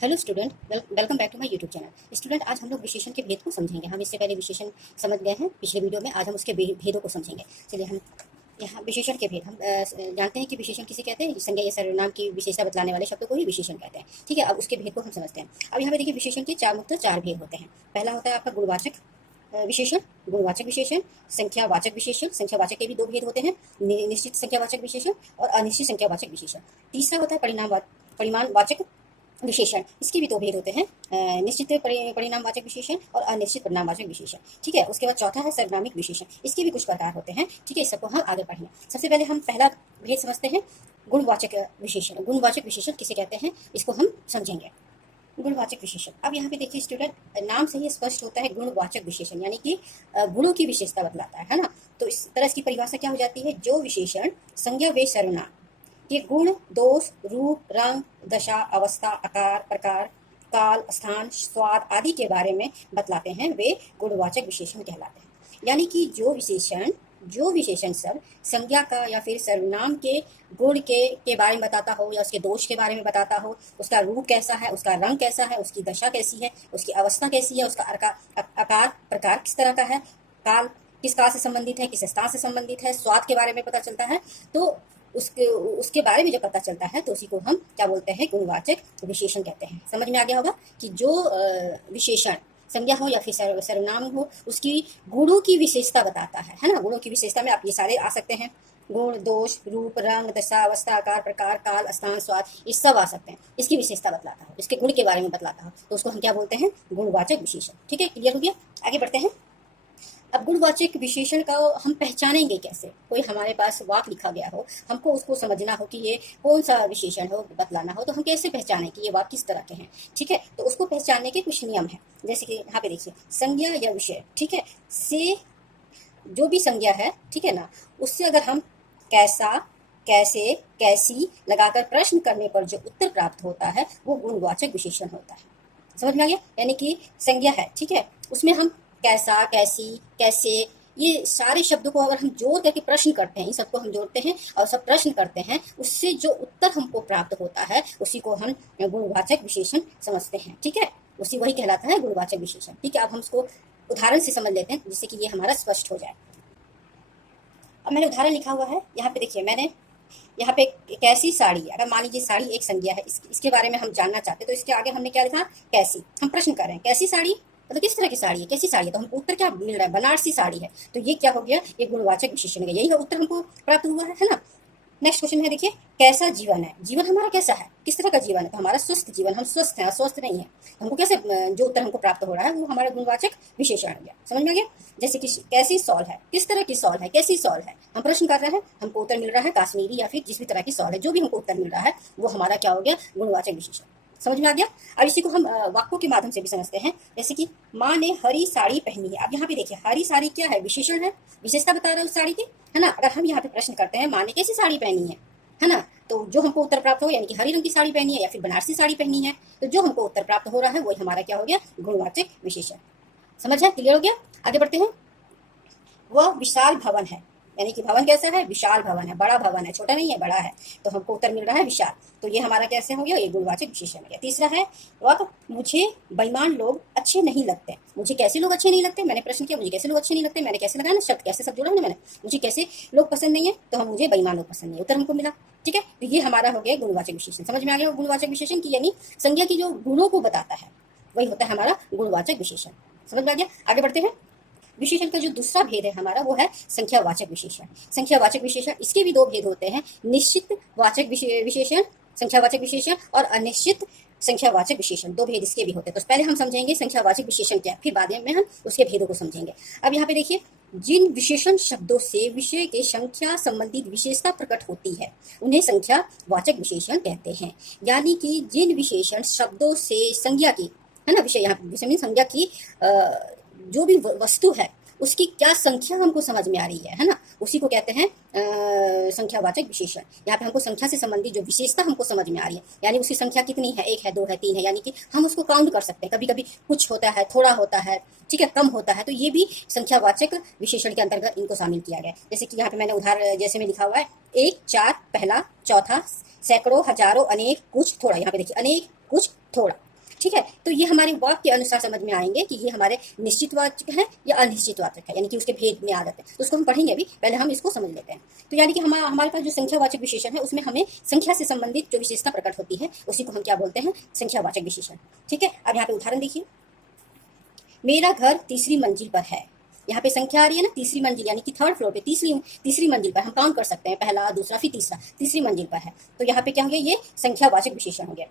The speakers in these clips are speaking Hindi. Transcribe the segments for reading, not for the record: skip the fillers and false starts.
Hello student, welcome back to my YouTube channel. Student, आज हम लोग विशेषण के भेद को समझेंगे। हम इससे पहले विशेषण समझ गए हैं पिछले वीडियो में। आज हम उसके भेदों को समझेंगे। चलिए, हम यहाँ विशेषण के भेद हम जानते हैं कि विशेषण किसे कहते हैं। संज्ञा या सर्वनाम की विशेषता बतलाने वाले शब्दों को ही विशेषण कहते हैं। ठीक है, अब उसके भेद को हम समझते हैं। अब यहाँ पे देखिए, विशेषण के चार भेद होते हैं। पहला होता है आपका गुणवाचक विशेषण, गुणवाचक विशेषण, संख्यावाचक विशेषण। संख्यावाचक के भी दो भेद होते हैं, निश्चित संख्यावाचक विशेषण और अनिश्चित संख्यावाचक विशेषण। तीसरा होता है परिमाणवाचक विशेषण। इसके भी दो भेद होते हैं, निश्चित परिणामवाचक विशेषण और अनिश्चित परिणामवाचक विशेषण। ठीक है, उसके बाद चौथा है सर्वनामिक विशेषण। इसके भी कुछ प्रकार होते हैं। ठीक है, इस सबको हम आगे पढ़ेंगे। सबसे पहले हम पहला भेद समझते हैं, गुणवाचक विशेषण। गुणवाचक विशेषण किसे कहते हैं, इसको हम समझेंगे। गुणवाचक विशेषण, अब यहाँ पे देखिए स्टूडेंट, नाम से ही स्पष्ट होता है गुणवाचक विशेषण, यानी कि गुणों की विशेषता बतलाता है ना। तो इस तरह इसकी परिभाषा क्या हो जाती है, जो विशेषण संज्ञा व सर्वनाम के गुण, दोष, रूप, रंग, दशा, अवस्था, आकार, प्रकार, काल, स्थान, स्वाद आदि के बारे में बतलाते हैं, वे गुणवाचक विशेषण कहलाते हैं। यानी कि जो विशेषण सब संज्ञा का या फिर सर्वनाम के गुण के बारे में बताता हो, या उसके दोष के बारे में बताता हो, उसका रूप कैसा है, उसका रंग कैसा है, उसकी दशा कैसी है, उसकी अवस्था कैसी है, उसका आकार प्रकार किस तरह का है, काल किस काल से संबंधित है, किस स्थान से संबंधित है, स्वाद के बारे में पता चलता है। तो उसके बारे में जब पता चलता है तो उसी को हम क्या बोलते हैं, गुणवाचक विशेषण कहते हैं। समझ में आ गया होगा कि जो विशेषण संज्ञा हो या फिर सर्वनाम हो, उसकी गुणों की विशेषता बताता है ना। गुणों की विशेषता में आप ये सारे आ सकते हैं, गुण, दोष, रूप, रंग, दशा, अवस्था, आकार, प्रकार, काल, स्थान, स्वाद, ये सब आ सकते हैं। इसकी विशेषता बतलाता हो, इसके गुण के बारे में बतलाता हो, तो उसको हम क्या बोलते हैं, गुणवाचक विशेषण। ठीक है, क्लियर हो गया। आगे बढ़ते हैं। अब गुणवाचक विशेषण का हम पहचानेंगे कैसे। कोई हमारे पास वाक्य लिखा गया हो, हमको उसको समझना हो कि ये कौन सा विशेषण हो, बतलाना हो, तो हम कैसे पहचाने कि ये वाक्य किस तरह के हैं। ठीक है, तो उसको पहचानने के कुछ नियम हैं। जैसे कि यहाँ पे देखिए, संज्ञा या विषय, ठीक है, से जो भी संज्ञा है, ठीक है ना, उससे अगर हम कैसा, कैसे, कैसी लगाकर प्रश्न करने पर जो उत्तर प्राप्त होता है वो गुणवाचक विशेषण होता है। समझ में आ गया। यानी कि संज्ञा है, ठीक है, उसमें हम कैसा, कैसी, कैसे, ये सारे शब्दों को अगर हम जोड़ करके प्रश्न करते हैं, इन सबको हम जोड़ते हैं और सब प्रश्न करते हैं, उससे जो उत्तर हमको प्राप्त होता है उसी को हम गुणवाचक विशेषण समझते हैं। ठीक है, उसी वही कहलाता है गुणवाचक विशेषण। ठीक है, अब हम उसको उदाहरण से समझ लेते हैं जिससे कि ये हमारा स्पष्ट हो जाए। अब मैंने उदाहरण लिखा हुआ है यहाँ पे, देखिए मैंने यहाँ पे कैसी साड़ी, अगर मान लीजिए साड़ी एक संज्ञा है, इसके बारे में हम जानना चाहते हैं, तो इसके आगे हमने क्या लिखा, कैसी। हम प्रश्न कर रहे हैं कैसी साड़ी, मतलब किस तरह की साड़ी है, कैसी साड़ी है, तो हमको उत्तर क्या मिल रहा है, बनारसी साड़ी है। तो ये क्या हो गया, ये गुणवाचक विशेषण है, यही उत्तर हमको प्राप्त हुआ है ना। नेक्स्ट क्वेश्चन है, देखिए कैसा जीवन है, जीवन हमारा कैसा है, किस तरह का जीवन है, तो हमारा स्वस्थ जीवन, हम स्वस्थ हैं, अस्वस्थ नहीं है। तो हमको कैसे जो उत्तर हमको प्राप्त हो रहा है वो हमारा गुणवाचक विशेषण हो गया। समझ में आ गया। जैसे कि कैसी सॉल है, किस तरह की सॉल है, कैसी सॉल है, हम प्रश्न कर रहे हैं, हमको उत्तर मिल रहा है काश्मीरी या फिर जिस भी तरह की सॉल है, जो भी हमको उत्तर मिल रहा है वो हमारा क्या हो गया, गुणवाचक विशेषण। समझ में आ गया। अब इसी को हम वाक्यों के माध्यम से भी समझते हैं। जैसे कि माँ ने हरी साड़ी पहनी है। अब यहाँ पे देखिए, हरी साड़ी क्या है, विशेषण है, विशेषता बता रहा है उस साड़ी की, है ना। अगर हम यहाँ पे प्रश्न करते हैं माँ ने कैसी साड़ी पहनी है ना, तो जो हमको उत्तर प्राप्त हो, यानी कि हरी रंग की साड़ी पहनी है या फिर बनारसी साड़ी पहनी है, तो जो हमको उत्तर प्राप्त हो रहा है वही हमारा क्या हो गया, गुणवाचक विशेषण। समझ है, क्लियर हो गया। आगे बढ़ते हैं। वह विशाल भवन है, यानी कि भवन कैसा है, विशाल भवन है, बड़ा भवन है, छोटा नहीं है, बड़ा है, तो हमको उत्तर मिल रहा है विशाल। तो ये हमारा कैसे हो गया, ये गुणवाचक विशेषण हो गया। तीसरा है, वह मुझे बेईमान लोग अच्छे नहीं लगते। मुझे कैसे लोग अच्छे नहीं लगते, मैंने प्रश्न किया, मुझे कैसे लोग अच्छे नहीं लगते, मैंने कैसे लगाया ना शब्द, कैसे शब्द जोड़ा ना मैंने, मुझे कैसे लोग पसंद नहीं है, तो हम मुझे बेईमान लोग पसंद नहीं है, उत्तर हमको मिला। ठीक है, तो ये हमारा हो गया गुणवाचक विशेषण। समझ में आ गया गुणवाचक विशेषण की, यानी संज्ञा की जो गुणों को बताता है वही होता है हमारा गुणवाचक विशेषण। समझ में आ गया। आगे बढ़ते हैं। विशेषण का जो दूसरा भेद है हमारा वो है संख्यावाचक विशेषण। संख्यावाचक विशेषण, इसके भी दो भेद होते हैं, निश्चित वाचक विशेषण, संख्यावाचक विशेषण, और अनिश्चित संख्यावाचक विशेषण, दो भेद इसके भी होते हैं। तो पहले हम समझेंगे संख्यावाचक विशेषण क्या है, फिर बाद में हम उसके भेदों को समझेंगे। अब यहाँ पे देखिए, जिन विशेषण शब्दों से विषय के संख्या संबंधित विशेषता प्रकट होती है उन्हें संख्यावाचक विशेषण कहते हैं। यानी कि जिन विशेषण शब्दों से संज्ञा की, है ना, विषय, यहाँ विषय में संज्ञा की जो भी वस्तु है उसकी क्या संख्या हमको समझ में आ रही है ना, उसी को कहते हैं संख्यावाचक विशेषण। यहाँ पे हमको संख्या से संबंधित जो विशेषता हमको समझ में आ रही है, यानी उसकी संख्या कितनी है, 1 है, 2 है, 3 है, यानी कि हम उसको काउंट कर सकते हैं। कभी कभी कुछ होता है, थोड़ा होता है, ठीक है, कम होता है, तो ये भी संख्यावाचक विशेषण के अंतर्गत इनको शामिल किया गया। जैसे कि यहाँ पे मैंने उदाहरण जैसे में लिखा हुआ है, 1, 4, पहला, चौथा, सैकड़ों, हजारों, अनेक, कुछ, थोड़ा। यहाँ पे देखिए, अनेक, कुछ, थोड़ा। ठीक है, तो ये हमारे वाक्य के अनुसार समझ में आएंगे कि ये हमारे निश्चितवाचक है या अनिश्चितवाचक है, यानी कि उसके भेद में आ जाते हैं। तो उसको हम पढ़ेंगे अभी, पहले हम इसको समझ लेते हैं। तो यानी कि हमारे पास जो संख्यावाचक विशेषण है उसमें हमें संख्या से संबंधित जो विशेषता प्रकट होती है उसी को हम क्या बोलते हैं, संख्यावाचक विशेषण। ठीक है, अब यहाँ पे उदाहरण देखिए, मेरा घर तीसरी मंजिल पर है। यहाँ पे संख्या आ रही है ना, तीसरी मंजिल, यानी कि थर्ड फ्लोर पे, तीसरी मंजिल पर हम काउंट कर सकते हैं, पहला दूसरा फिर तीसरा, तीसरी मंजिल पर है। तो यहाँ पे क्या हो गया, ये संख्यावाचक विशेषण हो गया।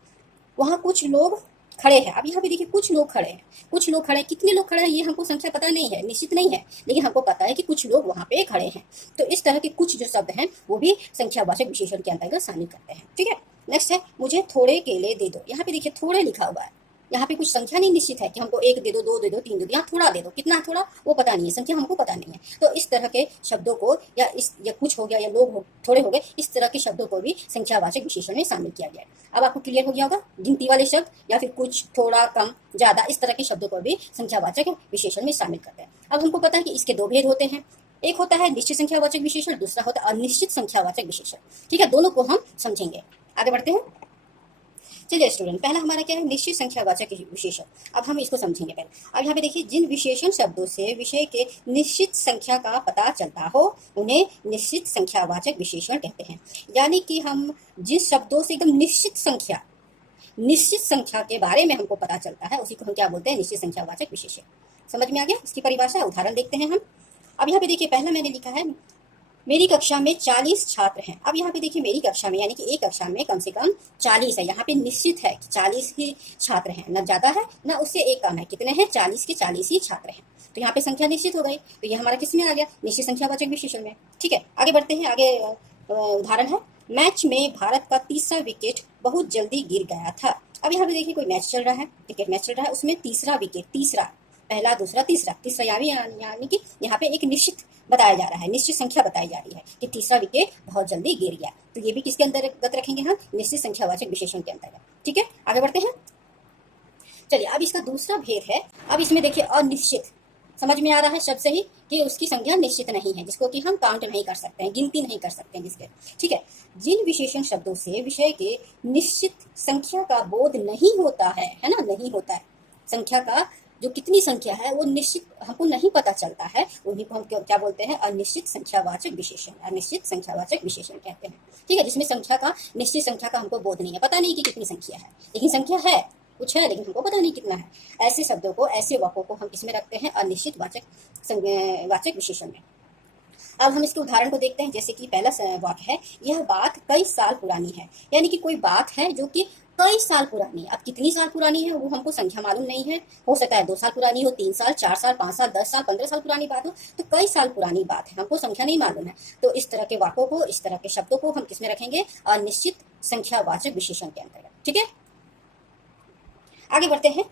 वहाँ कुछ लोग खड़े हैं। अब यहाँ पे देखिए कुछ लोग खड़े हैं, कुछ लोग खड़े हैं, कितने लोग खड़े हैं ये हमको संख्या पता नहीं है, निश्चित नहीं है, लेकिन हमको पता है कि कुछ लोग वहाँ पे खड़े हैं। तो इस तरह के कुछ जो शब्द हैं वो भी संख्यावाचक विशेषण के अंतर्गत शामिल करते हैं। ठीक है, नेक्स्ट है, मुझे थोड़े केले दे दो। यहाँ पे देखिए थोड़े लिखा हुआ है, यहाँ पे कुछ संख्या नहीं निश्चित है कि हमको 1 दे दो, 2 दे दो, 3 दे दो, यहाँ थोड़ा दे दो, कितना थोड़ा वो पता नहीं है, संख्या हमको पता नहीं है। तो इस तरह के शब्दों को या कुछ हो गया या लोग थोड़े हो गए, इस तरह के शब्दों को भी संख्यावाचक विशेषण में शामिल किया गया है। अब आपको क्लियर हो गया होगा, गिनती वाले शब्द या फिर कुछ, थोड़ा, कम, ज्यादा, इस तरह के शब्दों को भी संख्यावाचक विशेषण में शामिल करते हैं। अब हमको पता है कि इसके दो भेद होते हैं, एक होता है निश्चित संख्यावाचक विशेषण, दूसरा होता है अनिश्चित संख्यावाचक विशेषण। ठीक है, दोनों को हम समझेंगे। आगे बढ़ते हैं। चलिए स्टूडेंट, पहला हमारा क्या है, निश्चित संख्यावाचक विशेषण। अब हम इसको समझेंगे पहले। अब यहाँ पे देखिए, जिन विशेषण शब्दों से विषय के निश्चित संख्या का पता चलता हो उन्हें निश्चित संख्यावाचक विशेषण कहते हैं। यानी कि हम जिस शब्दों से एकदम निश्चित संख्या के बारे में हमको पता चलता है उसी को हम क्या बोलते हैं, निश्चित संख्यावाचक विशेषण। समझ में आ गया? इसकी परिभाषा, उदाहरण देखते हैं हम। अब यहाँ पे देखिए, पहला मैंने लिखा है, मेरी कक्षा में 40 छात्र हैं। अब यहाँ पे देखिए, मेरी कक्षा में यानी कि एक कक्षा में कम से कम 40 है। यहाँ पे निश्चित है कि 40 ही छात्र हैं, न ज्यादा है न उससे एक कम है। कितने हैं? 40 के 40 ही छात्र हैं। तो यहाँ पे संख्या निश्चित हो गई, तो ये हमारा किस में आ गया, निश्चित संख्यावाचक विशेषण में। ठीक है, आगे बढ़ते हैं। आगे उदाहरण है, मैच में भारत का तीसरा विकेट बहुत जल्दी गिर गया था। अब यहाँ पे देखिए, कोई मैच चल रहा है, क्रिकेट मैच चल रहा है, उसमें तीसरा विकेट, पहला दूसरा तीसरा यानी कि यहाँ पे एक निश्चित बताया जा रहा है, निश्चित संख्या बताई जा रही है कि तीसरा विकेट बहुत जल्दी गिर गया। तो ये भी किसके अंतर्गत रखेंगे हम, निश्चित संख्यावाचक विशेषण के अंतर्गत। ठीक है, आगे बढ़ते हैं। चलिए, अब इसका दूसरा भेद है। अब इसमें देखिए, अनिश्चित, समझ में आ रहा है शब्द से ही कि उसकी संख्या निश्चित नहीं है, जिसको कि हम काउंट नहीं कर सकते हैं, गिनती नहीं कर सकते हैं जिसके। ठीक है, जिन विशेषण शब्दों से विषय के निश्चित संख्या का बोध नहीं होता है ना, नहीं होता है, संख्या का जो कितनी संख्या है वो निश्चित हमको नहीं पता चलता है, उन्हीं को हम क्या बोलते हैं, अनिश्चित संख्यावाचक विशेषण, अनिश्चित संख्यावाचक विशेषण कहते हैं। ठीक है, जिसमें संख्या का, निश्चित संख्या का हमको बोध नहीं है, पता नहीं कि कितनी संख्या है, लेकिन संख्या है, कुछ है, लेकिन हमको पता नहीं कितना है। ऐसे शब्दों को, ऐसे वाक्यों को हम किसमें रखते हैं, अनिश्चित वाचक विशेषण में। अब हम इसके उदाहरण को देखते हैं। जैसे कि पहला वाक्य है, यह बात कई साल पुरानी है। यानी कि कोई बात है जो कि कई साल पुरानी है। अब कितनी साल पुरानी है वो हमको संख्या मालूम नहीं है, हो सकता है 2 साल पुरानी हो, 3 साल, 4 साल, 5 साल, 10 साल, 15 साल पुरानी बात हो। तो कई साल पुरानी बात है, हमको संख्या नहीं मालूम है। तो इस तरह के वाक्यों को, इस तरह के शब्दों को हम किसमें रखेंगे, अनिश्चित संख्यावाचक विशेषण के अंतर्गत। ठीक है, आगे बढ़ते हैं।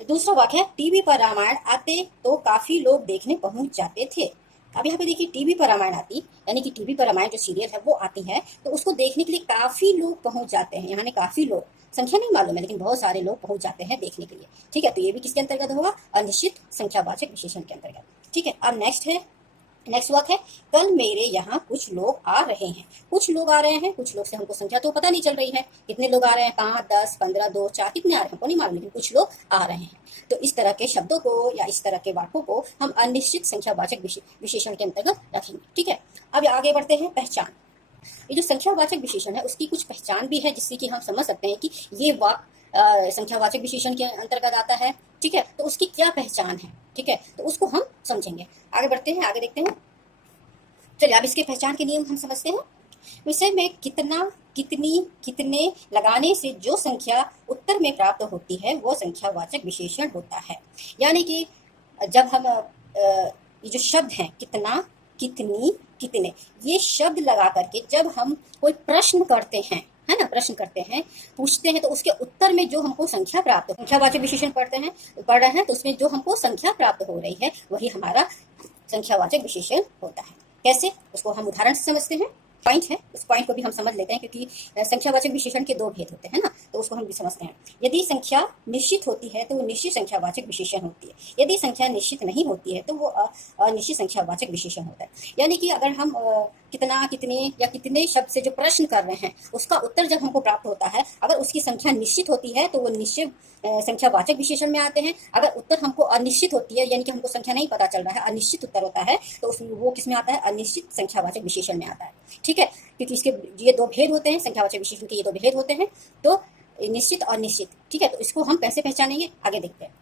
दूसरा वाक्य है, टीवी पर रामायण आते तो काफी लोग देखने पहुंच जाते थे। अब यहाँ पे देखिए, टीवी पर रामायण आती, यानी कि टीवी पर रामायण जो सीरियल है वो आती है, तो उसको देखने के लिए काफी लोग पहुंच जाते हैं। यहाँ काफी लोग, संख्या नहीं मालूम है, लेकिन बहुत सारे लोग पहुंच जाते हैं देखने के लिए। ठीक है, तो ये भी किसके अंतर्गत होगा, अनिश्चित संख्यावाचक विशेषण के अंतर्गत। ठीक है, अब नेक्स्ट वाक्य है, कल मेरे यहाँ कुछ लोग आ रहे हैं। कुछ लोग आ रहे हैं, कुछ लोग से हमको संख्या तो पता नहीं चल रही है, कितने लोग आ रहे हैं, 5, 10, 15, 2, 4, कितने आ रहे हैं हमको नहीं मालूम, लेकिन कुछ लोग आ रहे हैं। तो इस तरह के शब्दों को या इस तरह के वाक्यों को हम अनिश्चित संख्यावाचक विशेषण के अंतर्गत रखेंगे। ठीक है, अब आगे बढ़ते हैं। पहचान, ये जो संख्यावाचक विशेषण है उसकी कुछ पहचान भी है, जिससे कि हम समझ सकते हैं कि ये वाक्य संख्यावाचक विशेषण के अंतर्गत आता है। ठीक है, तो उसकी क्या पहचान है, ठीक है, तो उसको हम समझेंगे। आगे बढ़ते हैं, आगे देखते हैं। चलिए, अब इसके पहचान के नियम हम समझते हैं। विषय में कितना, कितनी, कितने लगाने से जो संख्या उत्तर में प्राप्त होती है वो संख्यावाचक विशेषण होता है। यानी कि जब हम ये जो शब्द हैं, कितना, कितनी, कितने, ये शब्द लगा करके जब हम कोई प्रश्न करते हैं, है ना, प्रश्न करते हैं, पूछते हैं, तो उसके उत्तर में जो हमको संख्या प्राप्त, संख्यावाचक विशेषण पढ़ रहे हैं, तो उसमें जो हमको संख्या प्राप्त हो रही है वही हमारा संख्यावाचक विशेषण होता है। कैसे, उसको हम उदाहरण से समझते हैं। पॉइंट है, उस पॉइंट को भी हम समझ लेते हैं, क्योंकि संख्यावाचक विशेषण के दो भेद होते हैं ना, तो उसको हम भी समझते हैं। यदि संख्या निश्चित होती है तो वो निश्चित संख्यावाचक विशेषण होती है, यदि संख्या निश्चित नहीं होती है तो वो अनिश्चित संख्यावाचक विशेषण होता है। यानी कि अगर हम कितना, कितने या कितने शब्द से जो प्रश्न कर रहे हैं उसका उत्तर जब हमको प्राप्त होता है, अगर उसकी संख्या निश्चित होती है तो वो निश्चित संख्यावाचक विशेषण में आते हैं। अगर उत्तर हमको अनिश्चित होती है, यानी कि हमको संख्या नहीं पता चल रहा है, अनिश्चित उत्तर होता है, तो उसमें वो किस में आता है? अनिश्चित संख्यावाचक विशेषण में आता है। ठीक है, क्योंकि इसके ये दो भेद होते हैं, संख्यावाचक विशेषण के ये दो भेद होते हैं, तो निश्चित और निश्चित। ठीक है, तो इसको हम कैसे पहचानेंगे आगे देखते हैं।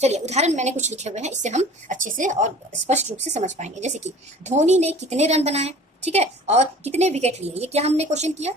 चलिए, उदाहरण मैंने कुछ लिखे हुए हैं, इससे हम अच्छे से और स्पष्ट रूप से समझ पाएंगे। जैसे कि धोनी ने कितने रन बनाए, ठीक है, और कितने विकेट लिए। ये क्या हमने क्वेश्चन किया?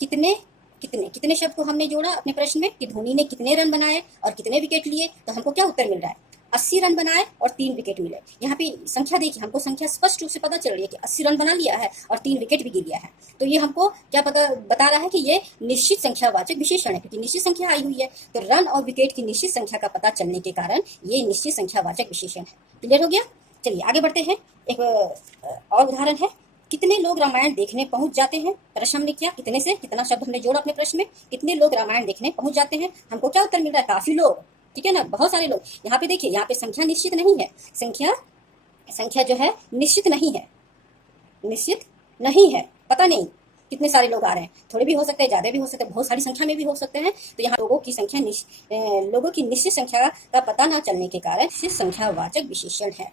कितने कितने कितने शब्द को हमने जोड़ा अपने प्रश्न में कि धोनी ने कितने रन बनाए और कितने विकेट लिए, तो हमको क्या उत्तर मिल रहा है? 80 रन बनाए और 3 विकेट मिले। यहाँ पे संख्या देखिए, हमको संख्या स्पष्ट रूप से पता चल रही है कि 80 रन बना लिया है और 3 विकेट भी गिर लिया है। तो ये हमको क्या पता बता रहा है कि ये निश्चित संख्यावाचक विशेषण है, क्योंकि निश्चित संख्या आई हुई है। तो रन और विकेट की निश्चित संख्या का पता चलने के कारण ये निश्चित संख्यावाचक विशेषण है। क्लियर हो गया? चलिए आगे बढ़ते हैं। एक और उदाहरण है, कितने लोग रामायण देखने पहुंच जाते हैं। प्रश्न हमने किया कितने से कितना शब्द हमने जोड़ा अपने प्रश्न में, कितने लोग रामायण देखने पहुंच जाते हैं। हमको क्या उत्तर मिल रहा है? काफी लोग। ठीक है ना, बहुत सारे लोग। यहाँ पे देखिए, यहाँ पे संख्या निश्चित नहीं है, संख्या जो है निश्चित नहीं है, निश्चित नहीं है। पता नहीं कितने सारे लोग आ रहे हैं, थोड़े भी हो सकते हैं, ज्यादा भी हो सकते हैं, बहुत सारी संख्या में भी हो सकते हैं। तो यहाँ लोगों की संख्या लोगों की निश्चित संख्या का पता ना चलने के कारण निश्चित संख्यावाचक विशेषण है।